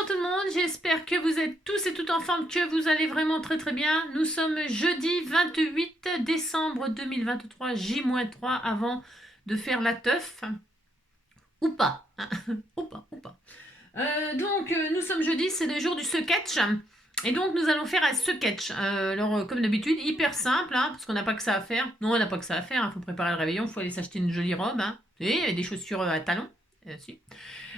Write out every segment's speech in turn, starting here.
Bonjour tout le monde, j'espère que vous êtes tous et toutes en forme, que vous allez vraiment très très bien. Nous sommes jeudi 28 décembre 2023, J-3 avant de faire la teuf. Ou pas, hein, ou pas, ou pas. Nous sommes jeudi, c'est le jour du sketch. Et donc nous allons faire un sketch. Comme d'habitude, hyper simple, hein, parce qu'on n'a pas que ça à faire. Non, on n'a pas que ça à faire, il faut préparer le réveillon, il faut aller s'acheter une jolie robe. Hein. Et des chaussures à talons. Si.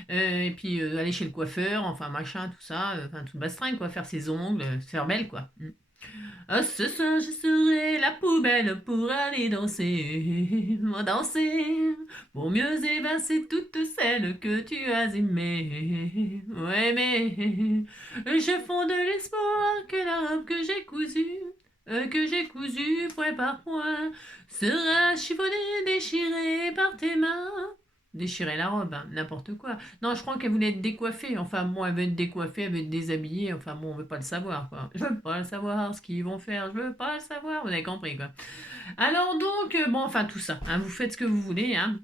Et puis aller chez le coiffeur, enfin machin, tout ça, enfin tout bastringue quoi, faire ses ongles, se faire belle quoi. Ah, ce soir je serai la poubelle pour aller danser, moi danser, pour mieux évincer toutes celles que tu as aimées. Ouais mais je fonde l'espoir que la robe que j'ai cousue point par point, sera chiffonnée, déchirée par tes mains. Déchirer la robe, hein, n'importe quoi. Non, je crois qu'elle voulait être décoiffée. Enfin bon, elle veut être décoiffée, elle veut être déshabillée. Enfin bon, on veut pas le savoir, quoi. Je veux pas le savoir, ce qu'ils vont faire, je veux pas le savoir. Vous avez compris, quoi. Alors donc, bon, enfin tout ça. Hein, vous faites ce que vous voulez, hein.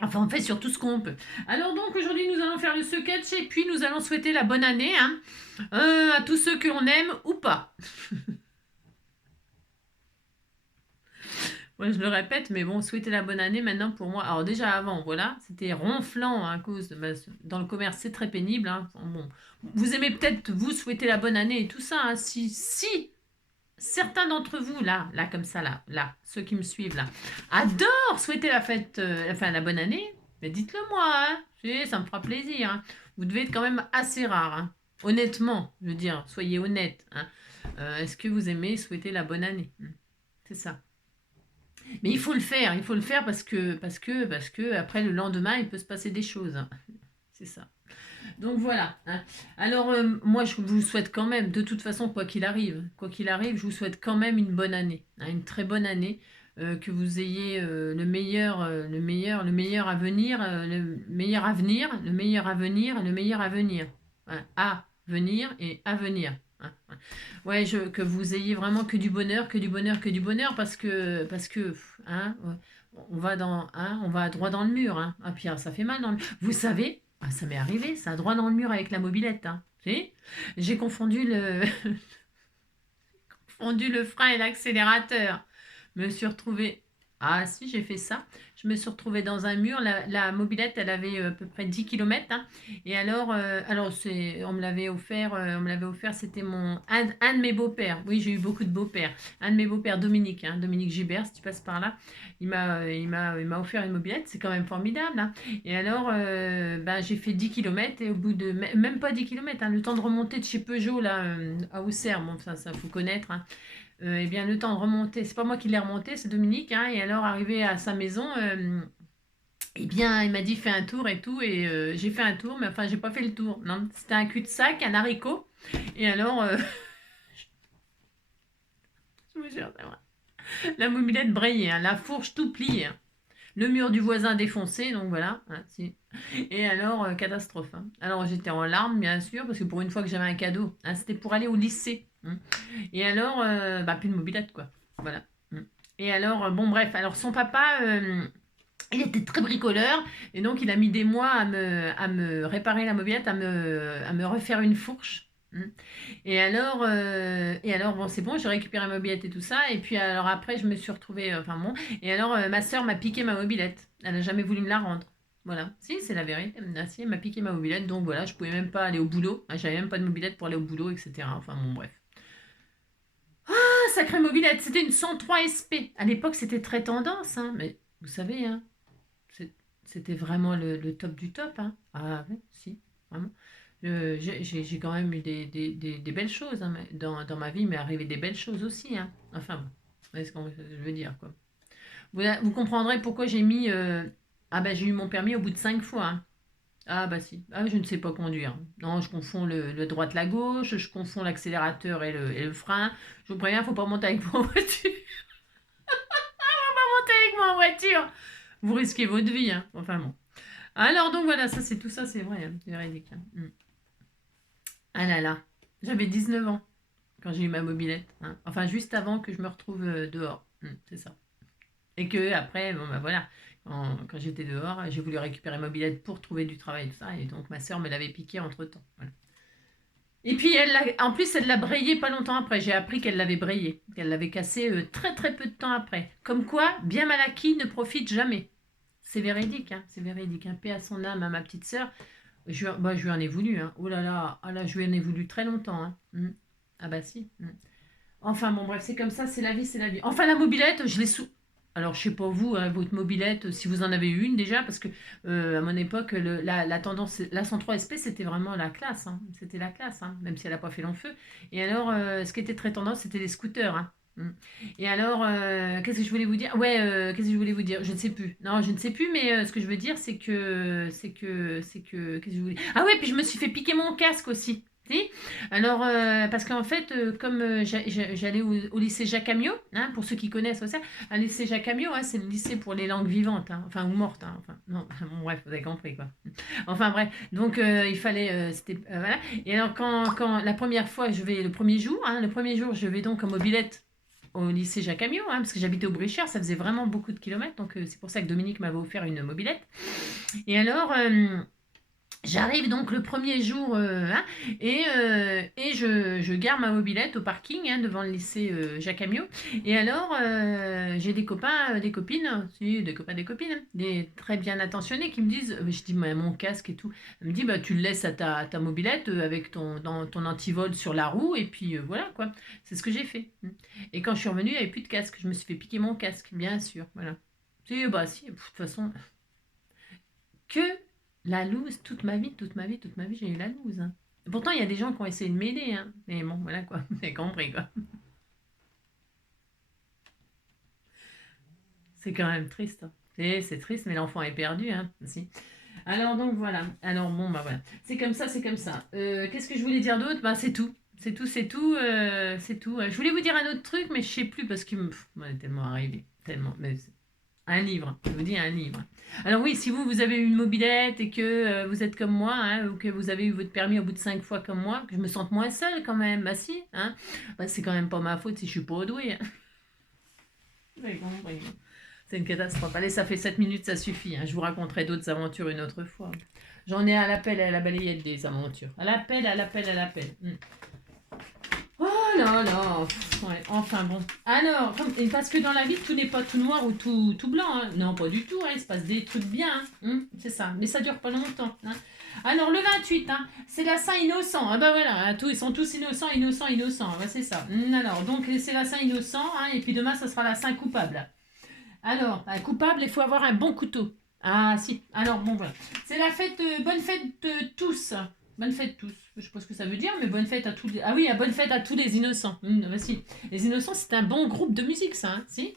Enfin, on fait surtout ce qu'on peut. Alors donc, aujourd'hui, nous allons faire le sketch et puis nous allons souhaiter la bonne année, hein, à tous ceux qu'on aime ou pas. Ouais, je le répète, mais bon, souhaiter la bonne année maintenant pour moi. Alors déjà avant, voilà, c'était ronflant hein, à cause de dans le commerce, c'est très pénible. Hein. Bon, vous aimez peut-être vous souhaiter la bonne année et tout ça. Hein. Si certains d'entre vous là comme ça là, ceux qui me suivent là, adorent souhaiter la fête, enfin la bonne année, mais dites-le moi. Hein. Ça me fera plaisir. Hein. Vous devez être quand même assez rare. Hein. Honnêtement, je veux dire, soyez honnête. Hein. Est-ce que vous aimez souhaiter la bonne année? C'est ça. Mais il faut le faire parce que après le lendemain, il peut se passer des choses. Hein. C'est ça. Donc voilà. Hein. Alors moi, je vous souhaite quand même, de toute façon, quoi qu'il arrive, je vous souhaite quand même une bonne année, hein, une très bonne année, que vous ayez le meilleur à venir, le meilleur à venir, le meilleur à venir, le meilleur à venir. Hein, à venir et à venir. Hein. Ouais, que vous ayez vraiment que du bonheur, que du bonheur, que du bonheur, parce que, hein, on va droit dans le mur, hein. Ah, Pierre, ça fait mal dans le. Vous savez, ah, ça m'est arrivé, ça, droit dans le mur avec la mobilette, hein. J'ai confondu confondu le frein et l'accélérateur. Me suis retrouvée. Ah si, j'ai fait ça. Je me suis retrouvée dans un mur. La mobilette, elle avait à peu près 10 km. Hein. Et alors on me l'avait offert, c'était un de mes beaux-pères. Oui, j'ai eu beaucoup de beaux-pères. Un de mes beaux-pères, Dominique, hein, Dominique Gibert, si tu passes par là. Il m'a offert une mobilette, c'est quand même formidable. Hein. Et alors, j'ai fait 10 km et au bout de, même pas 10 km, hein, le temps de remonter de chez Peugeot, là, à Auxerre, bon, ça faut connaître. Hein. Eh bien, le temps de remonter, c'est pas moi qui l'ai remonté, c'est Dominique. Hein, et alors, arrivé à sa maison, eh bien, il m'a dit fais un tour et tout. Et j'ai fait un tour, mais enfin, j'ai pas fait le tour. Non, c'était un cul-de-sac, un haricot. Et alors, je vous jure, c'est vrai. La mobilette brayée, hein, la fourche tout pliée. Hein. Le mur du voisin défoncé, donc voilà. Hein, si. Et alors, catastrophe. Hein. Alors, j'étais en larmes, bien sûr, parce que pour une fois que j'avais un cadeau, hein, c'était pour aller au lycée. Hein. Et alors, plus de mobilette, quoi. Voilà. Hein. Et alors, bon, bref, alors son papa, il était très bricoleur, et donc il a mis des mois à me réparer la mobilette, à me refaire une fourche. Hein. Et alors bon, c'est bon, j'ai récupéré ma mobilette et tout ça. Et puis alors après, je me suis retrouvée, enfin bon. Et alors ma soeur m'a piqué ma mobilette. Elle n'a jamais voulu me la rendre. Voilà. Si, c'est la vérité. Si, elle m'a piqué ma mobilette. Donc voilà, je pouvais même pas aller au boulot. J'avais même pas de mobilette pour aller au boulot, etc. Enfin bon, bref. Ah, sacrée mobilette, c'était une 103 SP. À l'époque, c'était très tendance, hein. Mais vous savez, hein, c'était vraiment le top du top, hein. Ah oui, si, vraiment. J'ai quand même eu des belles choses hein, dans ma vie, mais arrivé des belles choses aussi. Hein. Enfin, bon, vous voyez ce que je veux dire, quoi. Vous comprendrez pourquoi j'ai mis... Ah ben, j'ai eu mon permis au bout de 5 fois. Hein. Ah bah si. Ah, je ne sais pas conduire. Non, je confonds le droite la gauche, je confonds l'accélérateur et le frein. Je vous préviens, faut pas monter avec moi en voiture. Pas monter avec moi en voiture. Vous risquez votre vie. Hein. Enfin bon. Alors donc voilà, ça c'est tout ça, c'est vrai, hein, c'est véridique. Hein. Ah là là, j'avais 19 ans quand j'ai eu ma mobilette. Hein. Enfin, juste avant que je me retrouve dehors. C'est ça. Et que après, bon bah voilà, quand j'étais dehors, j'ai voulu récupérer ma mobilette pour trouver du travail et tout ça. Et donc ma soeur me l'avait piqué entre temps. Voilà. Et puis, en plus, elle l'a brayé pas longtemps après. J'ai appris qu'elle l'avait brayé, qu'elle l'avait cassé très très peu de temps après. Comme quoi, bien mal acquis ne profite jamais. C'est véridique, hein, c'est véridique. Un paix à son âme, à ma petite sœur. Je lui en ai voulu. Hein. Oh là là, ah là, je lui en ai voulu très longtemps. Hein. Ah bah si. Enfin bon, bref, c'est comme ça, c'est la vie, c'est la vie. Enfin, la mobilette, je l'ai sous... Alors, je sais pas vous, hein, votre mobilette, si vous en avez eu une déjà, parce que à mon époque, la tendance, la 103 SP, c'était vraiment la classe. Hein. C'était la classe, hein, même si elle n'a pas fait long feu. Et alors, ce qui était très tendance, c'était les scooters. Hein. Et alors, qu'est-ce que je voulais vous dire? Ouais, qu'est-ce que je voulais vous dire? Je ne sais plus. Non, je ne sais plus, mais ce que je veux dire, qu'est-ce que je voulais... Ah ouais, puis je me suis fait piquer mon casque aussi. Si. Alors, parce qu'en fait, comme j'allais au lycée Jacques Amiot, hein, pour ceux qui connaissent ça, un lycée Jacques Amiot, hein, c'est le lycée pour les langues vivantes, hein, enfin, ou mortes, hein, enfin, non, bon, bref, vous avez compris, quoi. Enfin, bref, donc il fallait, c'était, voilà. Et alors, quand la première fois, le premier jour, je vais donc en mobilette au lycée Jacques Amiot, hein, parce que j'habitais au Bréchère, ça faisait vraiment beaucoup de kilomètres, donc c'est pour ça que Dominique m'avait offert une mobilette. Et alors, j'arrive donc le premier jour hein, et je gare ma mobilette au parking hein, devant le lycée Jacques Amiot. Et alors, j'ai des copains, des copines, des copains, des copines, des très bien attentionnés qui me disent, je dis, mais mon casque et tout. Elle me dit, bah, tu le laisses à ta mobilette avec ton antivol sur la roue et puis voilà quoi. C'est ce que j'ai fait. Et quand je suis revenue, il n'y avait plus de casque. Je me suis fait piquer mon casque, bien sûr. Voilà. Bah si, de toute façon, que la loose, toute ma vie, j'ai eu la loose. Hein. Pourtant, il y a des gens qui ont essayé de m'aider. Hein. Mais bon, voilà quoi, vous avez compris quoi. C'est quand même triste. Hein. C'est triste, mais l'enfant est perdu. Hein. Si. Alors donc voilà. Alors bon, bah voilà. C'est comme ça, c'est comme ça. Qu'est-ce que je voulais dire d'autre? Bah c'est tout. C'est tout, c'est tout, c'est tout. Je voulais vous dire un autre truc, mais je sais plus parce qu'il m'en est tellement arrivé. Tellement. Mais un livre, je vous dis un livre. Alors oui, si vous avez eu une mobilette et que vous êtes comme moi, hein, ou que vous avez eu votre permis au bout de 5 fois comme moi, que je me sente moins seule quand même, bah si, hein, bah, c'est quand même pas ma faute si je suis pas douée. Hein. Vous avez compris. C'est une catastrophe. Allez, ça fait 7 minutes, ça suffit. Hein. Je vous raconterai d'autres aventures une autre fois. J'en ai à l'appel et à la balayette des aventures. À l'appel, à l'appel, à l'appel. Oh là là, ouais, enfin bon. Alors, parce que dans la vie, tout n'est pas tout noir ou tout blanc. Hein. Non, pas du tout. Hein. Il se passe des trucs bien. Hein. C'est ça. Mais ça dure pas longtemps. Hein. Alors, le 28, hein, c'est la Saint-Innocent. Ah bah voilà, hein, ils sont tous innocents, innocents, innocents. Ouais, c'est ça. Alors, donc, c'est la Saint-Innocent. Hein, et puis demain, ça sera la Saint-Coupable. Alors, coupable, il faut avoir un bon couteau. Ah si. Alors, bon, voilà. C'est la fête, bonne fête tous. Bonne fête tous. Je sais pas ce que ça veut dire, mais bonne fête à tous les... Ah oui, bonne fête à tous les innocents. Voici. Les innocents, c'est un bon groupe de musique, ça, hein, si.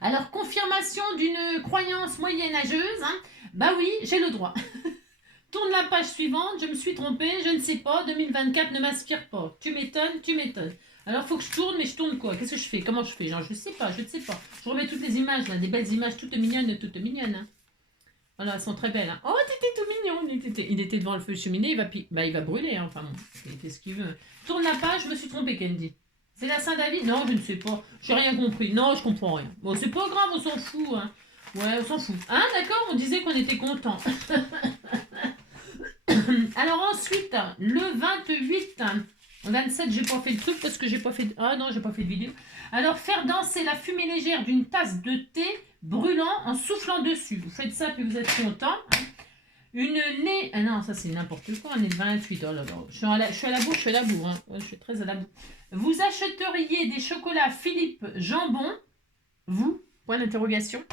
Alors, confirmation d'une croyance moyenâgeuse. Hein. Bah oui, j'ai le droit. Tourne la page suivante, je me suis trompée, je ne sais pas, 2024 ne m'inspire pas. Tu m'étonnes, tu m'étonnes. Alors, faut que je tourne, mais je tourne quoi? Qu'est-ce que je fais? Comment je fais? Genre, je ne sais pas, je ne sais pas. Je remets toutes les images, là, des belles images, toutes mignonnes, toutes mignonnes. Hein. Voilà, elles sont très belles. Hein. Oh, t'étais tout mignon. Il était devant le feu de cheminée, il va brûler. Hein. Enfin bon, il fait ce qu'il veut. Tourne la page, je me suis trompée, Candy. C'est la Saint-David? Non, je ne sais pas. J'ai rien compris. Non, je comprends rien. Bon, c'est pas grave, on s'en fout. Hein. Ouais, on s'en fout. Hein, d'accord? On disait qu'on était content. Alors ensuite, le 28... 27, j'ai pas fait le truc parce que j'ai pas fait... Ah non, j'ai pas fait de vidéo. Alors, faire danser la fumée légère d'une tasse de thé brûlant en soufflant dessus. Vous faites ça puis vous êtes content. Une nez... Ah non, ça c'est n'importe quoi, on est le 28. Oh là là. Je suis à la bourre. Hein. Ouais, je suis très à la bourre. Vous achèteriez des chocolats Philippe Jambon? Vous? Point d'interrogation.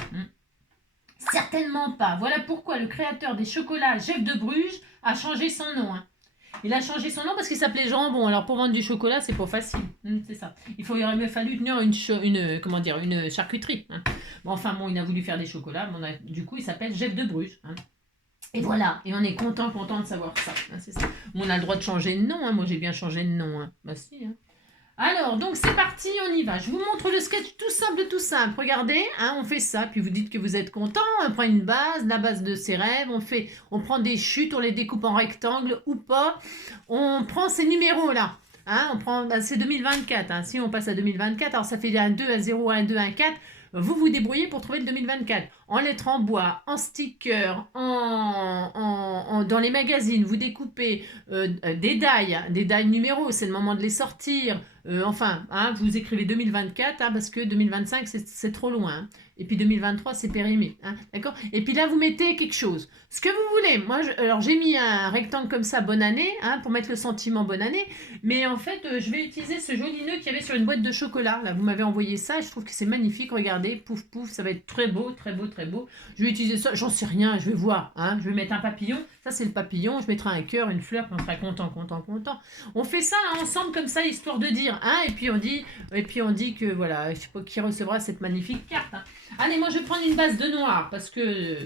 Certainement pas. Voilà pourquoi le créateur des chocolats Jeff de Bruges a changé son nom. Hein. Il a changé son nom parce qu'il s'appelait Jambon. Alors pour vendre du chocolat, c'est pas facile. C'est ça. Il aurait mieux fallu tenir une charcuterie. Hein. Bon, enfin bon, il a voulu faire des chocolats. Bon, du coup, il s'appelle Jeff de Bruges. Hein. Et voilà. Et on est content de savoir ça. Hein, c'est ça. On a le droit de changer de nom. Hein. Moi, j'ai bien changé de nom. Hein. Bah si. Hein. Alors, donc c'est parti, on y va. Je vous montre le sketch tout simple. Regardez, hein, on fait ça, puis vous dites que vous êtes content. On prend une base, la base de ses rêves. On prend des chutes, on les découpe en rectangle ou pas. On prend ces numéros-là. Hein, c'est 2024. Hein, si on passe à 2024, alors ça fait un 2, un 0, un 2, un 4. Vous vous débrouillez pour trouver le 2024. en lettres en bois, en sticker, dans les magazines, vous découpez des die numéros, c'est le moment de les sortir. Enfin, hein, vous écrivez 2024 hein, parce que 2025 c'est trop loin. Hein. Et puis 2023 c'est périmé. Hein, d'accord. Et puis là vous mettez quelque chose. Ce que vous voulez. Moi, alors j'ai mis un rectangle comme ça, bonne année, hein, pour mettre le sentiment bonne année. Mais en fait, je vais utiliser ce joli nœud qu'il y avait sur une boîte de chocolat. Là, vous m'avez envoyé ça et je trouve que c'est magnifique. Regardez, pouf pouf, ça va être très beau, très beau, très beau. Je vais utiliser ça, j'en sais rien, je vais voir. Hein. Je vais mettre un papillon. Ça c'est le papillon. Je mettrai un cœur, une fleur, puis on sera content, content, content. On fait ça hein, ensemble comme ça, histoire de dire. Hein, et puis on dit que voilà, je sais pas qui recevra cette magnifique carte. Hein. Allez, moi je vais prendre une base de noir parce que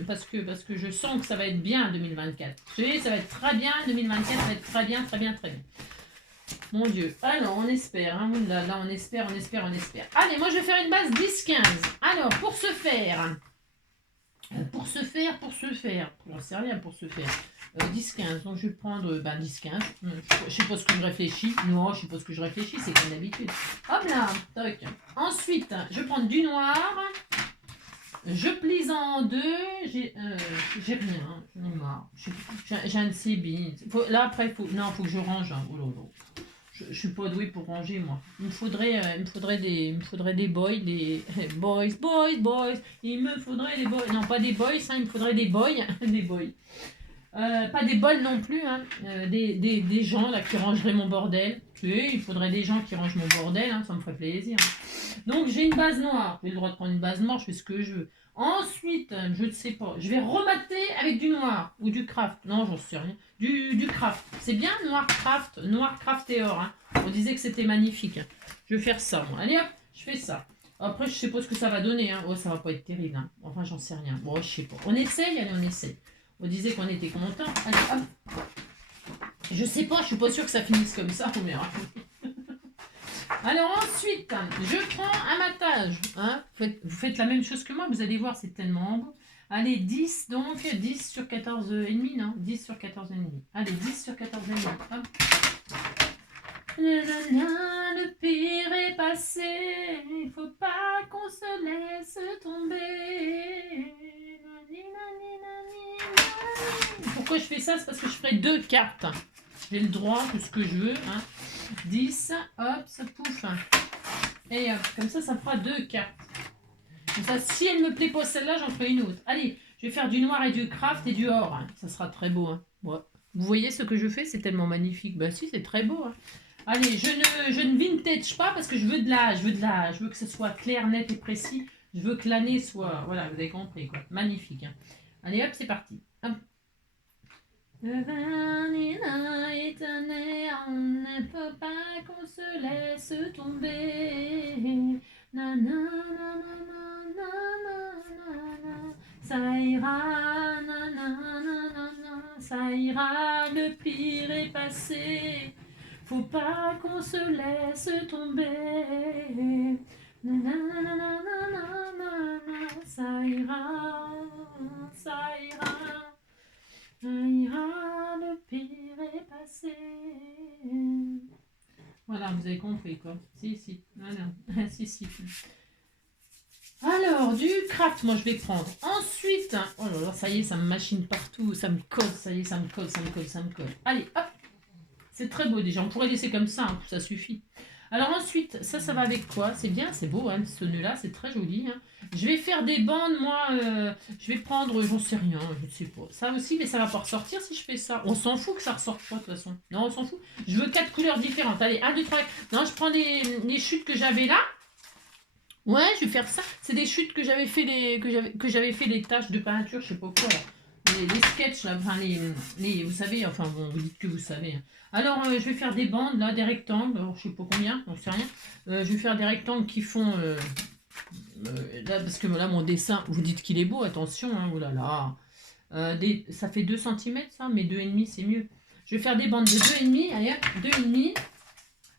je sens que ça va être bien 2024. Vous savez, ça va être très bien 2024, ça va être très bien, très bien, très bien. Mon Dieu. Alors, on espère. Hein. Là, on espère, on espère, on espère. Allez, moi je vais faire une base 10-15. Alors, pour ce faire, j'en sais rien pour ce faire. 10-15, donc je vais prendre 10-15. Je sais pas ce que je réfléchis. Non, je sais pas ce que je réfléchis, c'est comme d'habitude. Hop là, toc. Ensuite, je vais prendre du noir. Je plie en deux. J'ai rien. Hein. J'en ai marre. J'ai un de ces billes. Là, après, faut que je range. Hein. Oh là là. Je suis pas douée pour ranger, moi. Il me faudrait des boys, des boys. Il me faudrait des boys. Non, pas des boys, hein, il me faudrait des boys. Des boys. Pas des bols non plus, hein. Des gens là qui rangeraient mon bordel. Oui, il faudrait des gens qui rangent mon bordel, hein, ça me ferait plaisir. Donc j'ai une base noire. J'ai le droit de prendre une base noire, je fais ce que je veux. Ensuite, je ne sais pas, je vais remater avec du noir ou du craft. Non, j'en sais rien. Du craft. C'est bien noir craft et or. Hein. On disait que c'était magnifique. Hein. Je vais faire ça. Moi. Allez hop, je fais ça. Après, je sais pas ce que ça va donner. Hein. Oh, ça va pas être terrible. Hein. Enfin, j'en sais rien. Bon, je sais pas. On essaye, allez, on essaye. On disait qu'on était content. Allez, hop. Je sais pas, je suis pas sûre que ça finisse comme ça, on verra. Alors ensuite, je prends un matage. Hein. Vous faites la même chose que moi, vous allez voir, c'est tellement beau. Allez, 10, donc 10 sur 14,5, non 10 sur 14,5. Allez, 10 sur 14,5. Hop. Le pire est passé, il faut pas qu'on se laisse tomber. Pourquoi je fais ça? C'est parce que je ferai 2 cartes. J'ai le droit de ce que je veux. Hein. 10, hop, ça pouf. Et hop, comme ça fera 2 cartes. Comme ça, si elle me plaît pas celle-là, j'en ferai une autre. Allez, je vais faire du noir et du craft et du or. Hein. Ça sera très beau. Hein. Ouais. Vous voyez ce que je fais? C'est tellement magnifique. Bah si, c'est très beau. Hein. Allez, je ne vintage pas parce que je veux que ce soit clair, net et précis. Je veux que l'année soit... Voilà, vous avez compris, quoi. Magnifique. Hein. Allez, hop, c'est parti. Hop. Le vanilla éternel, on ne peut pas qu'on se laisse tomber. Na, na, na, na, na, na, na, ça ira, na, na, na, na, na, ça ira, le pire est passé. Faut pas qu'on se laisse tomber. Na, na, na, na, na, na, na, ça ira, ça ira. Ça ira, le pire est passé. Voilà, vous avez compris quoi. Si. Voilà. si. Alors, du craft, moi je vais prendre. Ensuite, oh là là, ça y est, ça me machine partout. Ça me colle, ça y est, ça me colle. Allez, hop. C'est très beau déjà. On pourrait laisser comme ça, hein, ça suffit. Alors ensuite, ça va avec quoi? C'est bien, c'est beau, hein, ce nœud-là, c'est très joli. Hein. Je vais faire des bandes, moi, je vais prendre, j'en sais rien, je ne sais pas. Ça aussi, mais ça va pas ressortir si je fais ça. On s'en fout que ça ressorte pas, de toute façon. Non, on s'en fout. Je veux 4 couleurs différentes. Allez, 1, 2, 3. Non, je prends les chutes que j'avais là. Ouais, je vais faire ça. C'est des chutes que j'avais fait, les taches de peinture, je sais pas quoi, là. Les sketchs, là, enfin, vous savez, enfin, bon, vous dites que vous savez. Alors, je vais faire des bandes, là, des rectangles, alors, je sais pas combien, j'en sais rien. Je vais faire des rectangles qui font, là, parce que là, mon dessin, vous dites qu'il est beau, attention, hein, oh là là. Ça fait 2 cm, ça, mais 2,5, c'est mieux. Je vais faire des bandes de 2,5, allez, 2,5.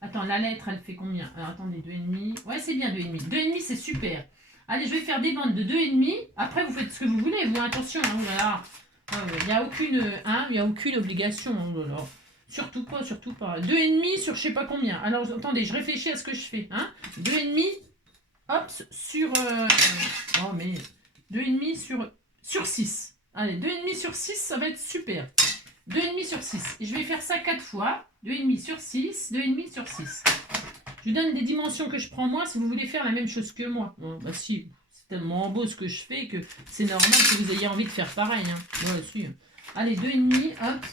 Attends, la lettre, elle fait combien? Alors, attendez, 2,5. Ouais, c'est bien 2,5. 2,5, c'est super. Allez, je vais faire des bandes de 2,5. Après, vous faites ce que vous voulez, vous, attention, hein, oh là là. Il n'y a aucune obligation. Oh là là. Surtout pas. 2,5 sur je sais pas combien. Alors, attendez, je réfléchis à ce que je fais. Hein. 2,5, hop, sur... Oh, mais... 2,5 sur 6. Allez, 2,5 sur 6, ça va être super. 2,5 sur 6. Et je vais faire ça 4 fois. 2,5 sur 6, 2,5 sur 6. Je vous donne des dimensions que je prends moi si vous voulez faire la même chose que moi. Bon, bah si, c'est tellement beau ce que je fais que c'est normal que vous ayez envie de faire pareil. Hein. Ouais, si. Allez, 2,5, hop.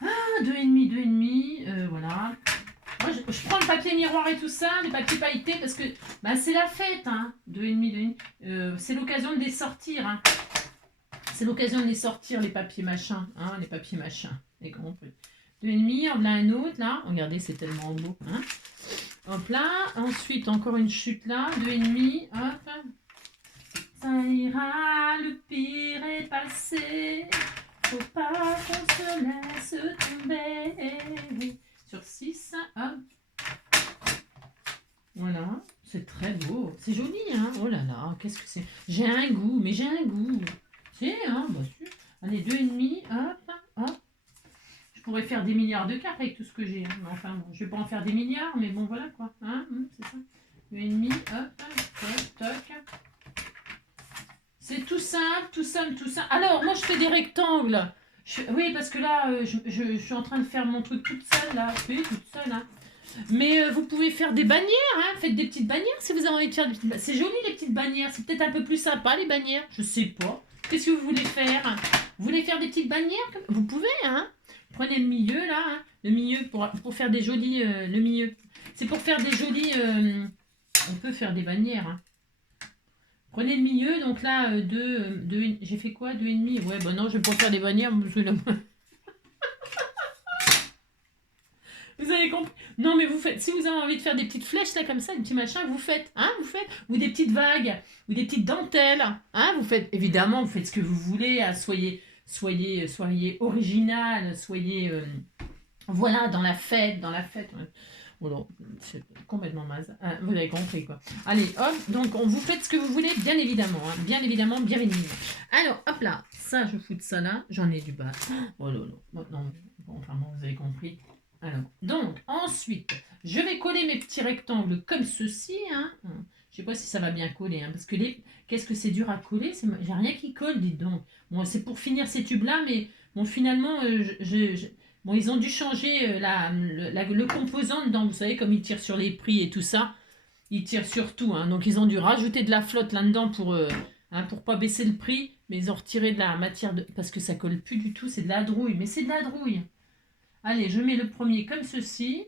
Ah, 2,5, 2,5, voilà. Moi, je prends le papier miroir et tout ça, les papiers pailletés, parce que bah, c'est la fête. Hein. 2,5, 2,5. C'est l'occasion de les sortir. Hein. C'est l'occasion de les sortir, les papiers machins. Hein, les papiers machins. Les grands. 2,5, on a un autre là. Regardez, c'est tellement beau. Hein. Hop là. Ensuite, encore une chute là. 2,5, hop. Ça ira, le pire est passé. Faut pas qu'on se laisse tomber. Sur 6, hop. Voilà, c'est très beau. C'est joli, hein. Oh là là, qu'est-ce que c'est. J'ai un goût, mais j'ai un goût. C'est, hein, bah si. Allez, 2,5, hop, hop. Je pourrais faire des milliards de cartes avec tout ce que j'ai. Hein. Enfin, bon, je vais pas en faire des milliards, mais bon, voilà quoi. Hein, c'est ça. 2,5, hop, toc, toc. C'est tout simple, tout simple, tout simple. Alors, moi, je fais des rectangles. Oui, parce que là, je suis en train de faire mon truc toute seule, là. Oui, toute seule, hein. Mais vous pouvez faire des bannières, hein. Faites des petites bannières si vous avez envie de faire des petites bannières. C'est joli, les petites bannières. C'est peut-être un peu plus sympa, les bannières. Je sais pas. Qu'est-ce que vous voulez faire? Vous voulez faire des petites bannières? Vous pouvez, hein. Prenez le milieu, là. Hein. Le milieu, pour faire des jolis... le milieu. C'est pour faire des jolis... on peut faire des bannières, hein. Prenez le milieu, donc là, j'ai fait quoi? 2,5. Ouais, bah non, je vais pas faire des bannières. Vous avez compris? Non, mais vous faites, si vous avez envie de faire des petites flèches, là, comme ça, des petits machins, vous faites, hein, vous faites, ou des petites vagues, ou des petites dentelles, hein, vous faites, évidemment, vous faites ce que vous voulez, hein, soyez original, soyez, voilà, dans la fête, ouais. Voilà, c'est complètement maze. Ah, vous avez compris quoi. Allez, hop, donc on vous faites ce que vous voulez, bien évidemment. Hein, bien évidemment, bien évidemment. Alors, hop là, ça, je fous de ça là. J'en ai du bas. Oh là là. Bon, non, bon, enfin bon, vous avez compris. Alors, donc, ensuite, je vais coller mes petits rectangles comme ceci. Hein. Je sais pas si ça va bien coller. Hein, parce que qu'est-ce que c'est dur à coller. J'ai rien qui colle, dites donc. Bon, c'est pour finir ces tubes-là, mais bon, finalement, bon, ils ont dû changer le composant dedans. Vous savez, comme ils tirent sur les prix et tout ça, ils tirent sur tout. Hein. Donc, ils ont dû rajouter de la flotte là-dedans pour pas baisser le prix. Mais ils ont retiré de la matière parce que ça colle plus du tout. C'est de la drouille. Mais c'est de la drouille. Allez, je mets le premier comme ceci.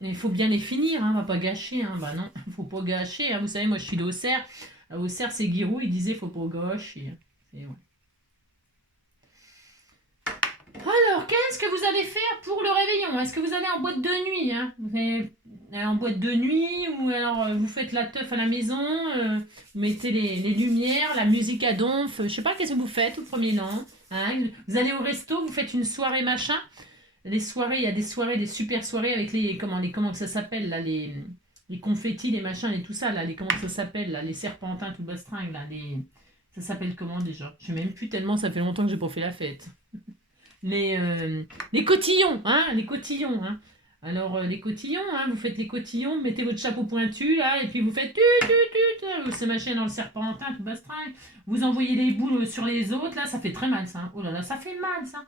Il faut bien les finir. Hein. On va pas gâcher. Hein. Bah non, faut pas gâcher. Hein. Vous savez, moi, je suis d'Auxerre. À Auxerre, c'est Giroud. Il disait, faut pas gâcher. Et ouais. Alors, qu'est-ce que vous allez faire pour le réveillon? Est-ce que vous allez en boîte de nuit? Hein, vous allez en boîte de nuit ou alors vous faites la teuf à la maison, vous mettez les lumières, la musique à donf, je sais pas qu'est-ce que vous faites au premier nom. Hein, vous allez au resto, vous faites une soirée machin. Les soirées, il y a des soirées, des super soirées avec comment ça s'appelle là, les confettis, les machins, et tout ça là, comment ça s'appelle là, les serpentins tout bastringues là, ça s'appelle comment déjà? Je sais même plus tellement, ça fait longtemps que j'ai pas fait la fête. Les cotillons, hein, les cotillons, hein. Alors, les cotillons, hein, vous faites les cotillons, mettez votre chapeau pointu, là, et puis vous faites ces machins dans le serpentin, tout bastringue. Vous envoyez les boules sur les autres, là, ça fait très mal, ça. Hein. Oh là là, ça fait mal, ça.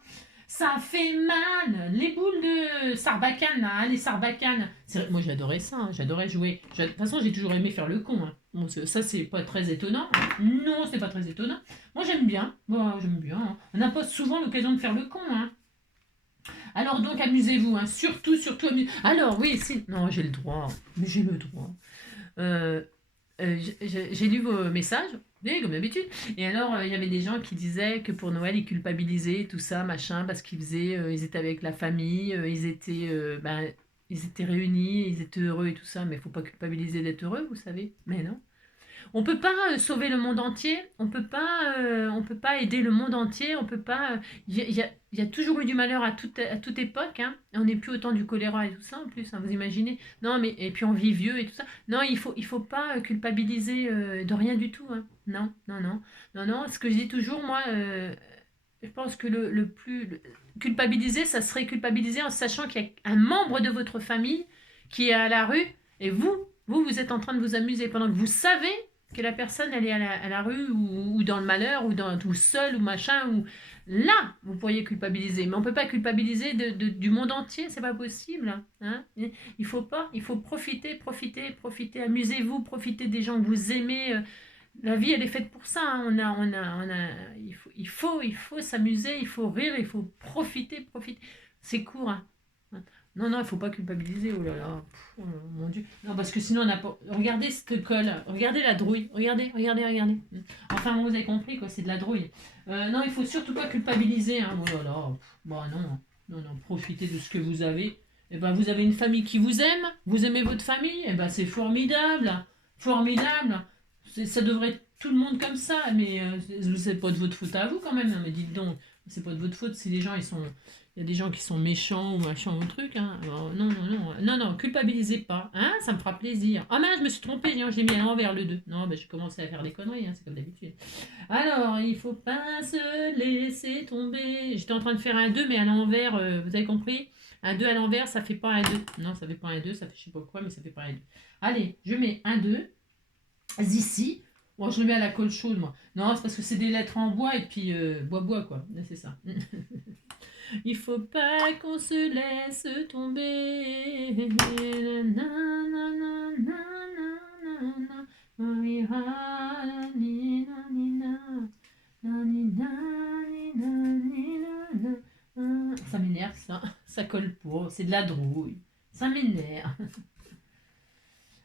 Ça fait mal. Les boules de sarbacane, là, hein, les sarbacanes. Moi, j'adorais ça, hein, j'adorais jouer. De toute façon, j'ai toujours aimé faire le con. Hein. Bon, ça, c'est pas très étonnant. Hein. Non, c'est pas très étonnant. Moi, j'aime bien. Bon, j'aime bien. Hein. On n'a pas souvent l'occasion de faire le con. Hein. Alors, donc, amusez-vous. Hein. Surtout, Alors, oui, si. Non, j'ai le droit. Mais j'ai le droit. J'ai lu vos messages. Oui, comme d'habitude. Et alors, il y avait des gens qui disaient que pour Noël, ils culpabilisaient, tout ça, machin, parce ils étaient avec la famille, ils étaient réunis, ils étaient heureux et tout ça, mais il ne faut pas culpabiliser d'être heureux, vous savez. Mais non. On ne peut pas sauver le monde entier, on peut pas aider le monde entier, on peut pas... Il y a toujours eu du malheur à toute époque, hein. On n'est plus autant du choléra et tout ça en plus, hein, vous imaginez. Non, mais et puis on vit vieux et tout ça. Non, il faut pas culpabiliser de rien du tout, hein. Non, non, non. Non, non, ce que je dis toujours, moi, je pense que culpabiliser, ça serait culpabiliser en sachant qu'il y a un membre de votre famille qui est à la rue et vous êtes en train de vous amuser pendant que vous savez que la personne elle est à la rue ou dans le malheur ou seule ou machin ou là vous pourriez culpabiliser, mais on peut pas culpabiliser du monde entier, c'est pas possible, hein. Il faut profiter, profiter, profiter, amusez-vous, profitez des gens que vous aimez. La vie elle est faite pour ça, hein. Il faut s'amuser, il faut rire, il faut profiter, profiter. C'est court, hein. Non, non, il faut pas culpabiliser. Oh là là, pff, oh mon Dieu. Non, parce que sinon, on n'a pas. Regardez cette colle. Regardez la drouille. Regardez, regardez, regardez. Enfin, vous avez compris, quoi, c'est de la drouille. Non, il faut surtout pas culpabiliser, hein. Oh là là. Pff, bah non, non, non. Profitez de ce que vous avez. Eh ben, vous avez une famille qui vous aime. Vous aimez votre famille. Eh ben, c'est formidable. Formidable. Ça devrait être tout le monde comme ça. Mais c'est pas de votre faute à vous, quand même. Non, mais dites donc, c'est pas de votre faute si les gens, ils sont. Il y a des gens qui sont méchants ou machin ou truc. Hein. Alors, non, non, non, non, non, culpabilisez pas. Hein, ça me fera plaisir. Ah mince, je me suis trompée, je l'ai mis à l'envers le 2. Non, ben, j'ai commencé à faire des conneries, hein, c'est comme d'habitude. Alors, il faut pas se laisser tomber. J'étais en train de faire un 2, mais à l'envers, vous avez compris? Un 2 à l'envers, ça fait pas un 2. Non, ça fait pas un 2, ça fait je sais pas quoi, mais ça fait pas un 2. Allez, je mets un 2 ici. Bon, je le mets à la colle chaude, moi. Non, c'est parce que c'est des lettres en bois et puis bois, quoi. C'est ça. Il faut pas qu'on se laisse tomber. Ça m'énerve ça. Ça colle pas. C'est de la drouille. Ça m'énerve.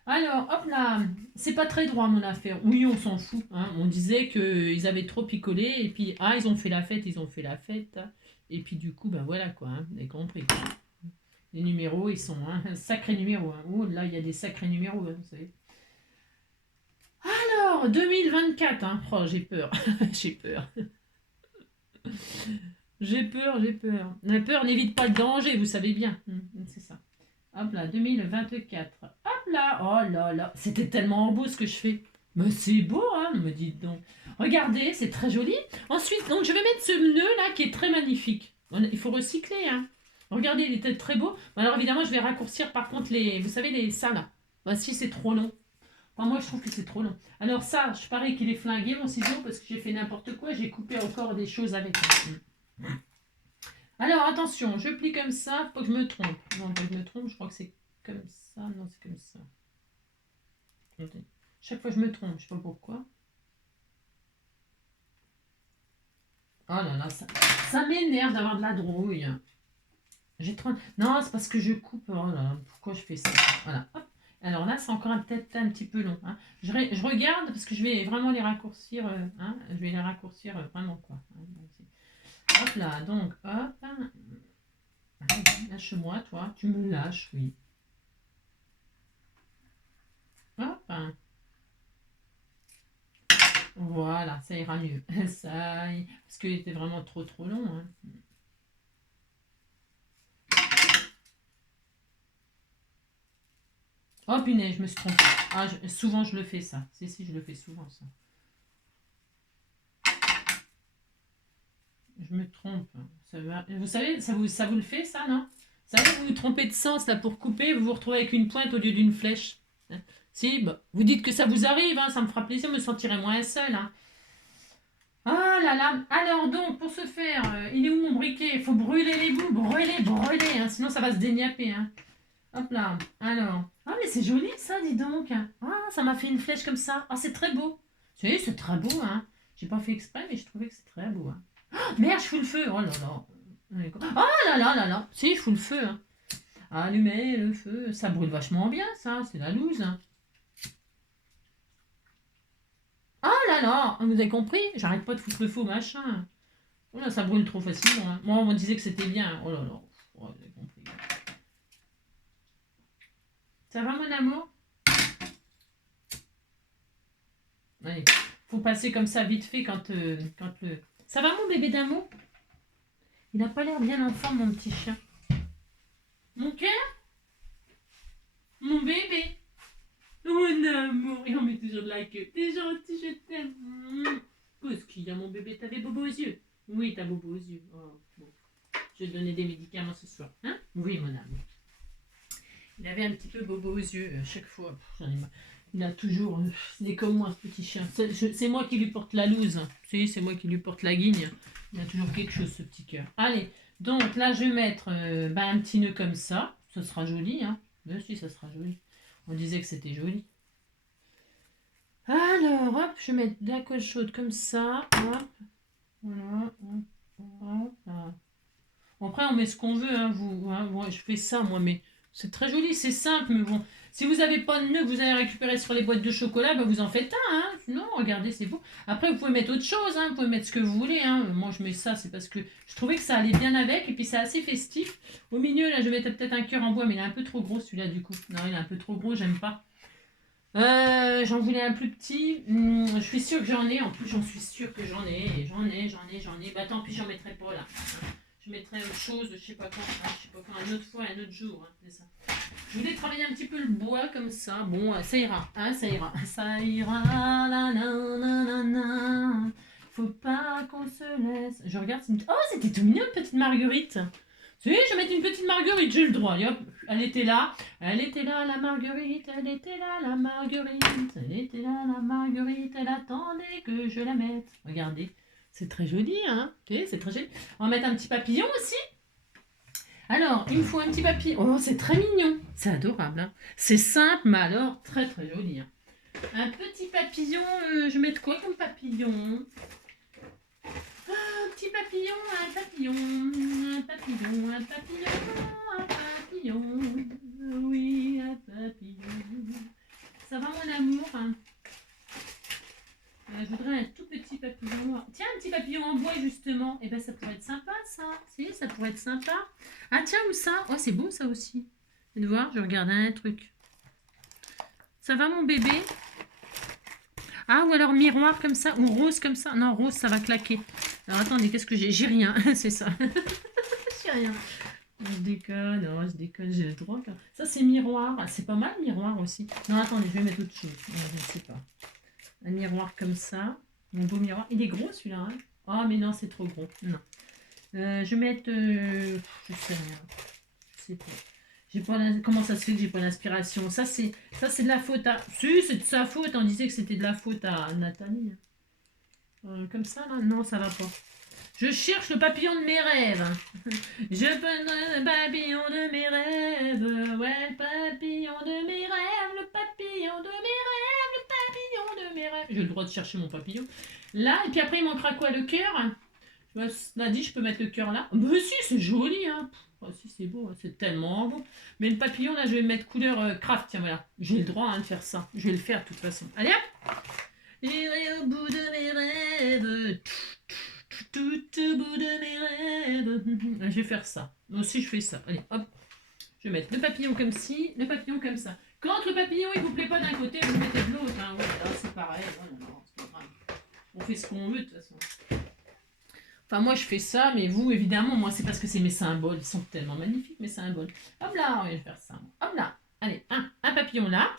Alors, hop là, c'est pas très droit mon affaire. Oui, on s'en fout, hein. On disait qu'ils avaient trop picolé et puis, ah, ils ont fait la fête, ils ont fait la fête. Et puis du coup, ben voilà quoi, hein, vous avez compris. Les numéros, ils sont un sacré numéro. Hein. Oh là, il y a des sacrés numéros, hein, vous savez. Alors, 2024, hein. Oh, j'ai peur, j'ai peur. J'ai peur, j'ai peur. La peur n'évite pas le danger, vous savez bien. C'est ça. Hop là, 2024. Hop là, oh là là, c'était tellement beau ce que je fais. Mais c'est beau, hein, me dites donc. Regardez, c'est très joli. Ensuite, donc, je vais mettre ce nœud là qui est très magnifique. Il faut recycler, hein. Regardez, il était très beau. Alors évidemment, je vais raccourcir par contre les, vous savez, ça là. Voici, c'est trop long. Enfin, moi, je trouve que c'est trop long. Alors ça, je parie qu'il est flingué mon ciseau parce que j'ai fait n'importe quoi. J'ai coupé encore des choses avec. Alors attention, je plie comme ça, faut que je me trompe. Non, pas que je me trompe, je crois que c'est comme ça. Non, c'est comme ça. Attendez. Chaque fois je me trompe, je sais pas pourquoi. Oh là là, ça m'énerve d'avoir de la drouille. J'ai trop... Non, c'est parce que je coupe. Oh là là, pourquoi je fais ça? Voilà. Hop. Alors là, c'est encore peut-être un petit peu long. Hein. Je regarde parce que je vais vraiment les raccourcir. Hein. Je vais les raccourcir vraiment quoi. Hein. Hop là, donc hop. Lâche-moi, toi. Tu me lâches, oui. Hop. Voilà, ça ira mieux. Ça, parce qu'il était vraiment trop long. Hein. Oh punaise, je me suis trompée. Ah, souvent je le fais ça. Si, je le fais souvent ça. Je me trompe. Ça va. Vous savez, ça vous le fait ça, non? Vous savez, vous vous trompez de sens là pour couper, vous vous retrouvez avec une pointe au lieu d'une flèche. Hein. Si, bah, vous dites que ça vous arrive, hein, ça me fera plaisir, je me sentirai moins seule. Hein. Ah là là. Alors donc, pour ce faire, il est où mon briquet? Il faut brûler les bouts, brûler, hein, sinon ça va se dégnapper. Hein. Hop là. Alors. Ah mais c'est joli ça, dis donc. Ah, ça m'a fait une flèche comme ça. Ah, c'est très beau. Si, c'est très beau, hein. J'ai pas fait exprès, mais je trouvais que c'est très beau. Hein. Oh, merde, je fous le feu. Oh là là. Oh là là là là. Si, je fous le feu. Hein. Allumez le feu. Ça brûle vachement bien, ça. C'est la loose. Hein. Oh là là. Vous avez compris? J'arrête pas de foutre le feu au machin. Oh là, ça brûle trop facilement. Hein. Moi, on me disait que c'était bien. Oh là là. Oh, vous avez compris. Ça va, mon amour? Allez. Faut passer comme ça vite fait quand le... Ça va, mon bébé d'amour? Il n'a pas l'air bien en forme, mon petit chien. Mon cœur? Mon bébé? Mon amour, il en met toujours de la queue. T'es gentil, je t'aime. Qu'est-ce qu'il y a, mon bébé? T'avais bobo aux yeux? Oui, t'as bobo aux yeux. Oh, bon. Je vais te donner des médicaments ce soir. Hein? Oui, mon amour. Il avait un petit peu bobo aux yeux chaque fois. Il a toujours... Il est comme moi, ce petit chien. C'est moi qui lui porte la loose. Si, c'est moi qui lui porte la guigne. Il a toujours quelque chose, ce petit cœur. Allez, donc là, je vais mettre un petit nœud comme ça. Ça sera joli, hein. Ben si, ça sera joli. On disait que c'était joli. Alors, hop, je vais mettre de la colle chaude comme ça. Hop. Voilà. Hop, hop, hop. Après, on met ce qu'on veut, hein, vous. Hein. Bon, je fais ça, moi, mais c'est très joli, c'est simple, mais bon. Si vous n'avez pas de nœud que vous allez récupérer sur les boîtes de chocolat, ben vous en faites un. Hein. Non, regardez, c'est beau. Après, vous pouvez mettre autre chose, hein. Vous pouvez mettre ce que vous voulez. Hein. Moi, je mets ça, c'est parce que je trouvais que ça allait bien avec, et puis c'est assez festif. Au milieu, là, je vais mettre peut-être un cœur en bois, mais il est un peu trop gros, celui-là, du coup. Non, il est un peu trop gros, j'aime pas. J'en voulais un plus petit. Je suis sûre que j'en ai. En plus, j'en suis sûre que j'en ai. J'en ai. Bah tant pis, j'en mettrai pas là. Je mettrai autre chose, je sais pas quand. Je sais pas quand, une autre fois, un autre jour. Hein, c'est ça. Je voulais travailler un petit peu le bois comme ça. Bon, ça ira. Hein, ça ira. Ça ira. La, la, la, la, la. Faut pas qu'on se laisse. Je regarde. Oh, c'était tout mignon, une petite marguerite. Si, je vais mettre une petite marguerite, j'ai le droit. Et hop, elle était là, la marguerite, elle était là, la marguerite, elle était là, la marguerite, elle attendait que je la mette. Regardez, c'est très joli, hein? C'est très joli. On va mettre un petit papillon aussi. Alors, il me faut un petit papillon. Oh, c'est très mignon. C'est adorable, hein? C'est simple, mais alors très très joli. Hein. Un petit papillon, je vais mettre quoi comme papillon? Un petit papillon, un papillon, un papillon, un papillon, un papillon, oui, un papillon. Ça va mon amour? Je voudrais un tout petit papillon. Tiens, un petit papillon en bois justement. Eh ben ça pourrait être sympa ça. Si, ça pourrait être sympa. Ah tiens, où ça? Oh, c'est beau ça aussi. Vous voir, je regarde un truc. Ça va mon bébé? Ah, ou alors miroir comme ça, ou rose comme ça. Non, rose, ça va claquer. Alors attendez, qu'est-ce que j'ai? J'ai rien, c'est ça. J'ai rien. Je déconne, oh, je déconne, j'ai le droit. Ça, c'est miroir. C'est pas mal, miroir aussi. Non, attendez, je vais mettre autre chose. Non, je ne sais pas. Un miroir comme ça. Mon beau miroir. Il est gros celui-là. Hein. Oh, mais non, c'est trop gros. Non. Je vais mettre. Je sais rien. Je sais pas. J'ai pas comment ça se fait que j'ai pas d'inspiration? Ça c'est de la faute à... Si, c'est de sa faute. On disait que c'était de la faute à Nathalie. Comme ça, là? Non, ça va pas. Je cherche le papillon de mes rêves. Je veux le papillon de mes rêves. Ouais, le papillon de mes rêves. Le papillon de mes rêves. Le papillon de mes rêves. J'ai le droit de chercher mon papillon. Là, et puis après, il manquera quoi? Le cœur? Je m'as dit, je peux mettre le cœur là. Mais si, c'est joli, hein. Oh, si, c'est beau, hein. C'est tellement beau. Mais le papillon, là, je vais le mettre couleur craft. Tiens, voilà. J'ai le droit hein, de faire ça. Je vais le faire de toute façon. Allez, hop. J'irai au bout de mes rêves. Tout au bout de mes rêves. Je vais faire ça. Moi aussi, je fais ça. Allez, hop. Je vais mettre le papillon comme ci, le papillon comme ça. Quand le papillon, il vous plaît pas d'un côté, vous le mettez de l'autre. Hein. Ouais, c'est pareil. Ouais, non, c'est pas grave. On fait ce qu'on veut, de toute façon. Enfin, moi, je fais ça, mais vous, évidemment, moi, c'est parce que c'est mes symboles. Ils sont tellement magnifiques, mes symboles. Hop là, je vais faire ça. Hop là. Allez, un papillon là.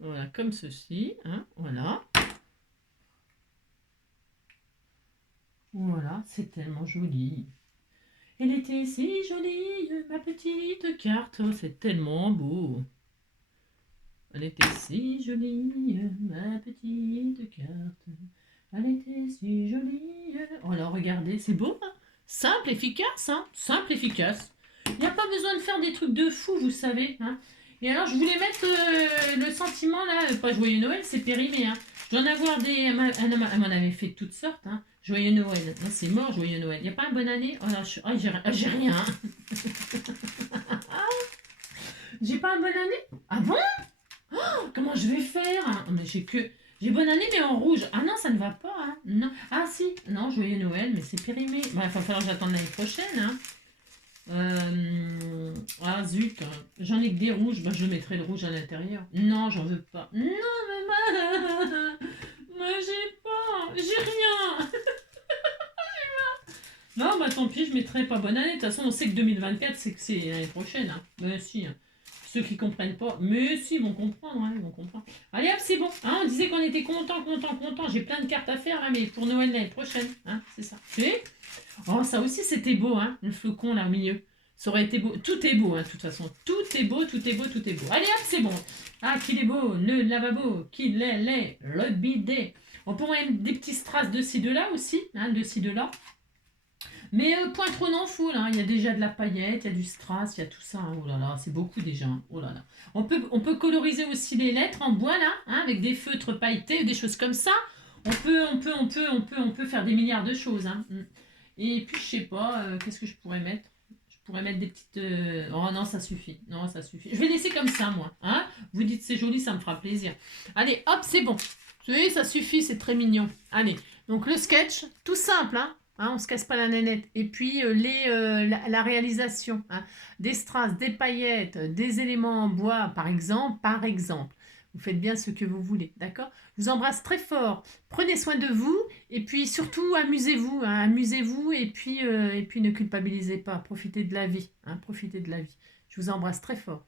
Voilà, comme ceci. Hein, voilà. Voilà, c'est tellement joli. Elle était si jolie, ma petite carte. Oh, c'est tellement beau. Elle était si jolie, ma petite carte. Elle était si jolie. Oh là, regardez, c'est beau, hein? Simple, efficace, hein? Simple, efficace. Il n'y a pas besoin de faire des trucs de fou, vous savez. Hein? Et alors, je voulais mettre le sentiment, là, pas Joyeux Noël, c'est périmé. Hein? Je dois en avoir des... Elle m'en avait fait toutes sortes. Hein? Joyeux Noël. Non, c'est mort, Joyeux Noël. Il n'y a pas un bonne année? Oh là, j'ai rien. J'ai pas un bonne année? Ah bon? Oh, comment je vais faire? Mais j'ai bonne année, mais en rouge. Ah non, ça ne va pas. Hein. Non. Ah si. Non, Joyeux Noël, mais c'est périmé. Bah, il va falloir que j'attende l'année prochaine. Hein. Ah zut. J'en ai que des rouges. Bah, je mettrai le rouge à l'intérieur. Non, j'en veux pas. Non, maman. Moi, j'ai pas. J'ai rien. Non, bah tant pis, je mettrai pas bonne année. De toute façon, on sait que 2024, c'est l'année prochaine. Hein. Mais si. Hein. Ceux qui comprennent pas, mais si, ils vont comprendre, hein, ils vont comprendre. Allez hop, c'est bon. Hein, on disait qu'on était content. J'ai plein de cartes à faire, hein, mais pour Noël l'année prochaine, hein, c'est ça. Et oh, ça aussi, c'était beau, hein, le flocon là au milieu. Ça aurait été beau. Tout est beau, hein, de toute façon. Tout est beau, tout est beau, tout est beau. Allez, hop, c'est bon. Ah, qu'il est beau, le lavabo, qu'il est laid, le bidet. On peut mettre des petits strass de ci, de là aussi, hein, de ci, de là. Mais point trop n'en fout, là. Il y a déjà de la paillette, il y a du strass, il y a tout ça. Hein. Oh là là, c'est beaucoup déjà. Hein. Oh là là. On peut coloriser aussi les lettres en bois, là, hein, avec des feutres pailletés, des choses comme ça. On peut faire des milliards de choses. Hein. Et puis, je sais pas, qu'est-ce que je pourrais mettre? Je pourrais mettre des petites... Oh non, ça suffit. Non, ça suffit. Je vais laisser comme ça, moi. Hein. Vous dites c'est joli, ça me fera plaisir. Allez, hop, c'est bon. Vous voyez, ça suffit, c'est très mignon. Allez, donc le sketch, tout simple, hein. Hein, on se casse pas la nénette. Et puis la réalisation, hein, des strass, des paillettes, des éléments en bois, par exemple, Vous faites bien ce que vous voulez, d'accord? Je vous embrasse très fort. Prenez soin de vous et puis surtout amusez-vous, hein, amusez-vous et puis ne culpabilisez pas. Profitez de la vie, hein, profitez de la vie. Je vous embrasse très fort.